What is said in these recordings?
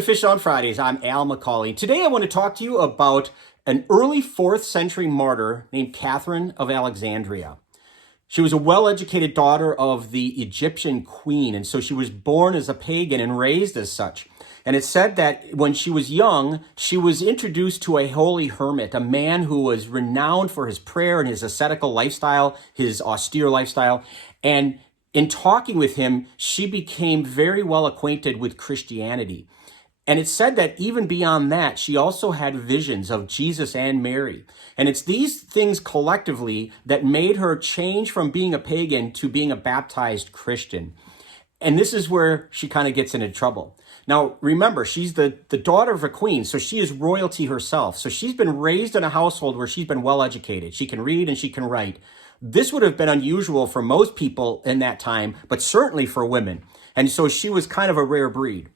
to Fish on Fridays. I'm Al McCauley. Today I want to talk to you about an early 4th century martyr named Catherine of Alexandria. She was a well-educated daughter of the Egyptian queen, and so she was born as a pagan and raised as such. And it's said that when she was young, she was introduced to a holy hermit, a man who was renowned for his prayer and his ascetical lifestyle, his austere lifestyle. And in talking with him, she became very well acquainted with Christianity. And it's said that even beyond that, she also had visions of Jesus and Mary. And it's these things collectively that made her change from being a pagan to being a baptized Christian. And this is where she kind of gets into trouble. Now, remember, she's the daughter of a queen, so she is royalty herself. So she's been raised in a household where she's been well educated. She can read and she can write. This would have been unusual for most people in that time, but certainly for women. And so she was kind of a rare breed.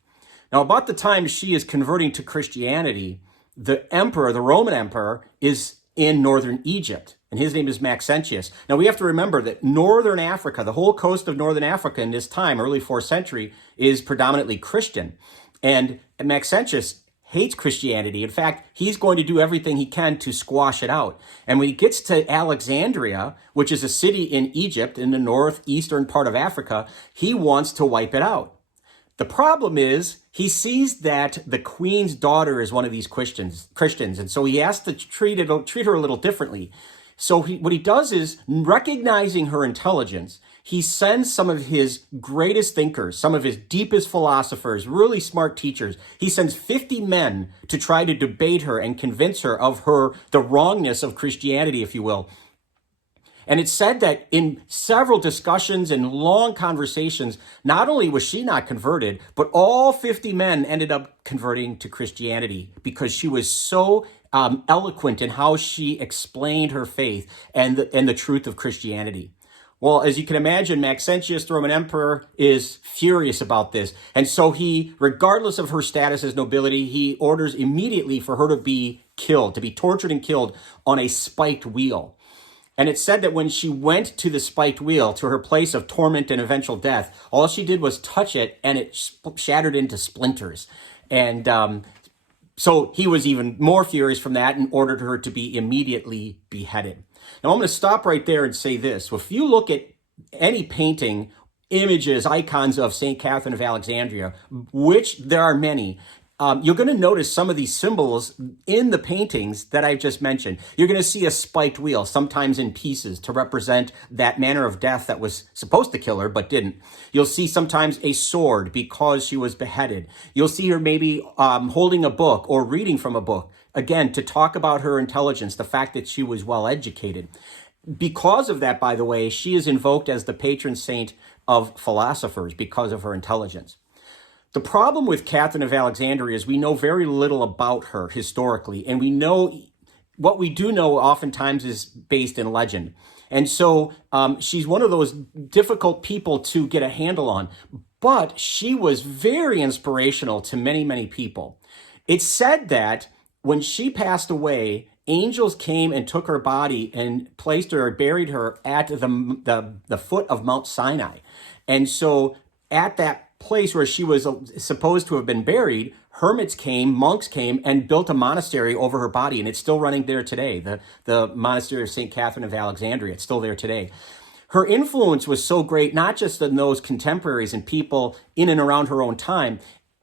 Now, about the time she is converting to Christianity, the emperor, the Roman emperor, is in northern Egypt, and his name is Maxentius. Now, we have to remember that northern Africa, the whole coast of northern Africa in this time, early 4th century, is predominantly Christian. And Maxentius hates Christianity. In fact, he's going to do everything he can to squash it out. And when he gets to Alexandria, which is a city in Egypt, in the northeastern part of Africa, he wants to wipe it out. The problem is he sees that the queen's daughter is one of these Christians, and so he has to treat her a little differently. So what he does is, recognizing her intelligence, he sends some of his greatest thinkers, some of his deepest philosophers, really smart teachers. He sends 50 men to try to debate her and convince her of the wrongness of Christianity, if you will. And it's said that in several discussions and long conversations, not only was she not converted, but all 50 men ended up converting to Christianity because she was so eloquent in how she explained her faith and the truth of Christianity. Well, as you can imagine, Maxentius, the Roman emperor, is furious about this. And so he, regardless of her status as nobility, he orders immediately for her to be killed, to be tortured and killed on a spiked wheel. And it's said that when she went to the spiked wheel, to her place of torment and eventual death, all she did was touch it and it shattered into splinters. And so he was even more furious from that and ordered her to be immediately beheaded. Now, I'm going to stop right there and say this. If you look at any painting, images, icons of St. Catherine of Alexandria, which there are many, you're going to notice some of these symbols in the paintings that I just mentioned. You're going to see a spiked wheel, sometimes in pieces, to represent that manner of death that was supposed to kill her, but didn't. You'll see sometimes a sword because she was beheaded. You'll see her maybe holding a book or reading from a book, again, to talk about her intelligence, the fact that she was well educated. Because of that, by the way, she is invoked as the patron saint of philosophers because of her intelligence. The problem with Catherine of Alexandria is we know very little about her historically, and we know what we do know oftentimes is based in legend. And so she's one of those difficult people to get a handle on, but she was very inspirational to many, many people. It's said that when she passed away, angels came and took her body and placed her, buried her at the foot of Mount Sinai. And so at that place where she was supposed to have been buried, hermits came, monks came, and built a monastery over her body, and it's still running there today, the monastery of St. Catherine of Alexandria. It's still there today. Her influence was so great, not just in those contemporaries and people in and around her own time,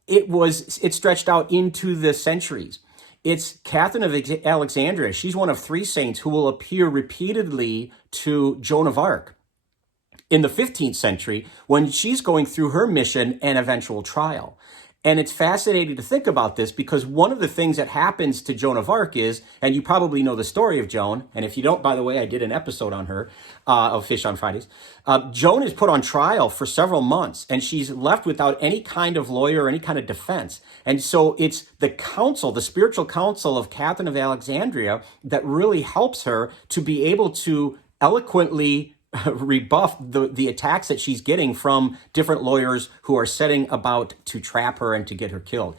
it stretched out into the centuries. It's Catherine of Alexandria. She's one of 3 saints who will appear repeatedly to Joan of Arc in the 15th century when she's going through her mission and eventual trial. And it's fascinating to think about this because one of the things that happens to Joan of Arc is, and you probably know the story of Joan, and if you don't, by the way, I did an episode on her, of Fish on Fridays. Joan is put on trial for several months, and she's left without any kind of lawyer or any kind of defense. And so it's the counsel, the spiritual counsel of Catherine of Alexandria that really helps her to be able to eloquently rebuff the attacks that she's getting from different lawyers who are setting about to trap her and to get her killed.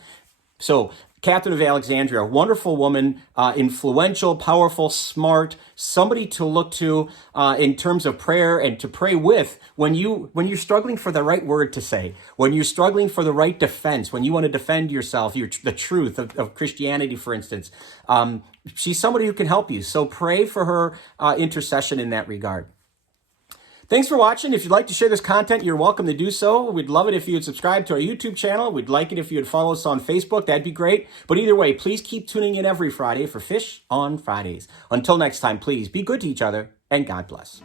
So Catherine of Alexandria, a wonderful woman, influential, powerful, smart, somebody to look to in terms of prayer and to pray with when you're struggling for the right word to say, when you're struggling for the right defense, when you want to defend yourself, the truth of Christianity, for instance. She's somebody who can help you. So pray for her intercession in that regard. Thanks for watching. If you'd like to share this content, you're welcome to do so. We'd love it if you would subscribe to our YouTube channel. We'd like it if you would follow us on Facebook. That'd be great. But either way, please keep tuning in every Friday for Fish on Fridays. Until next time, please be good to each other and God bless.